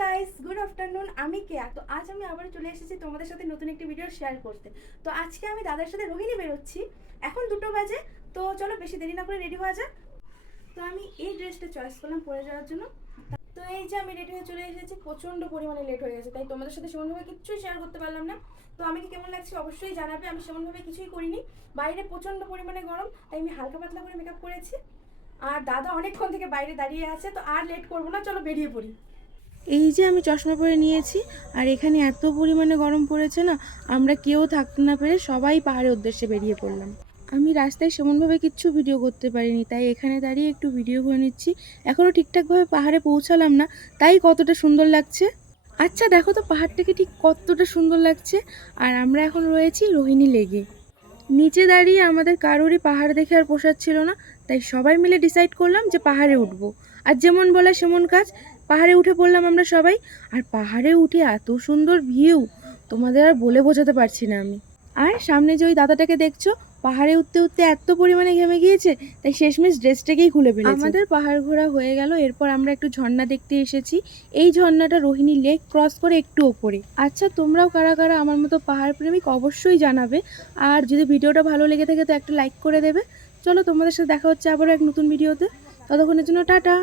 Guys, good afternoon. আমি কেয়া। তো আজ আমি আবার চলে এসেছি তোমাদের সাথে নতুন একটি ভিডিও শেয়ার করতে। তো আজকে আমি দাদার সাথে রোহিণী বেরোচ্ছি। এখন 2টো বাজে। তো চলো বেশি দেরি না করে রেডি হওয়া যাক। তো আমি এই ড্রেসটা চয়েস করলাম পরে যাওয়ার জন্য। তো এই যে আমি রেডি হয়ে চলে এসেছি, প্রচণ্ড পরিমাণে লেট হয়ে গেছে, তাই তোমাদের সাথে সেমনভাবে কিছুই শেয়ার করতে পারলাম না। তো আমাকে কেমন লাগছে অবশ্যই জানাবে। আমি সেমনভাবে কিছুই করিনি, বাইরে প্রচণ্ড পরিমাণে গরম, তাই আমি হালকা পাতলা করে মেকআপ করেছি। আর দাদা অনেকক্ষণ থেকে বাইরে দাঁড়িয়ে আছে, তো আর লেট করবো না, চলো বেরিয়ে পড়ি। এই যে আমি চশমা পরে নিয়েছি, আর এখানে এত পরিমাণে গরম পড়েছে না, আমরা কেউ থাকতে না পেরে সবাই পাহাড়ের উদ্দেশ্যে বেরিয়ে পড়লাম। আমি রাস্তায় সেমনভাবে কিচ্ছু ভিডিও করতে পারিনি, তাই এখানে দাঁড়িয়ে একটু ভিডিও করে নিচ্ছি। এখনও ঠিকঠাকভাবে পাহাড়ে পৌঁছালাম না, তাই কতটা সুন্দর লাগছে। আচ্ছা দেখো তো পাহাড়টাকে ঠিক কতটা সুন্দর লাগছে। আর আমরা এখন রয়েছি রোহিণী লেগে। নিচে দাঁড়িয়ে আমাদের কারোরই পাহাড় দেখে আর পোষাচ্ছিল না, তাই সবাই মিলে ডিসাইড করলাম যে পাহাড়ে উঠবো। আর যেমন বলে সেমন কাজ, পাহাড়ে উঠে পড়লাম আমরা সবাই। আর পাহাড়ে উঠে এত সুন্দর ভিউ, তোমাদের আর বলে বোঝাতে পারছি না আমি। আর সামনে যে ওই দাদাটাকে দেখছো, পাহাড়ে উঠতে উঠতে এত পরিমাণে ঘেমে গিয়েছে, তাই শেষমেশ ড্রেসটাকেই খুলে ফেলেছে। আমাদের পাহাড় ঘোরা হয়ে গেল, এরপর আমরা একটু ঝর্ণা দেখতে এসেছি। এই ঝর্ণাটা রোহিণী লেক ক্রস করে একটু ওপরে। আচ্ছা তোমরাও কারা কারা আমার মতো পাহাড় প্রেমিক অবশ্যই জানাবে। আর যদি ভিডিওটা ভালো লেগে থাকে তো একটা লাইক করে দেবে। চলো তোমাদের সাথে দেখা হচ্ছে আবারও এক নতুন ভিডিওতে। ততক্ষণের জন্য টাটা।